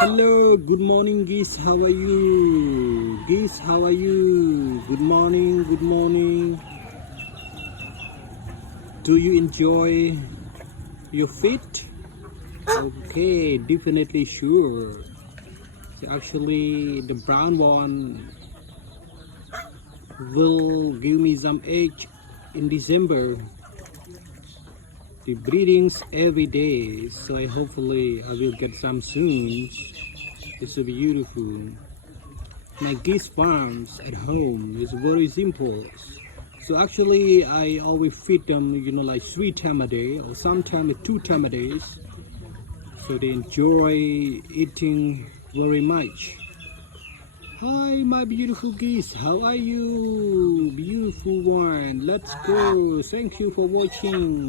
Hello, good morning, Geese. How are you? Geese, how are you? Good morning, good morning. Do you enjoy your feet? Okay, definitely sure. Actually, the brown one will give me some egg in December. The breedings every day, so hopefully I will get some soon. It's so beautiful. My geese farms at home is very simple. So actually I always feed them, like 3 times a day or sometimes 2 times a day. So they enjoy eating very much. Hi my beautiful geese, how are you? Beautiful one. Let's go. Thank you for watching.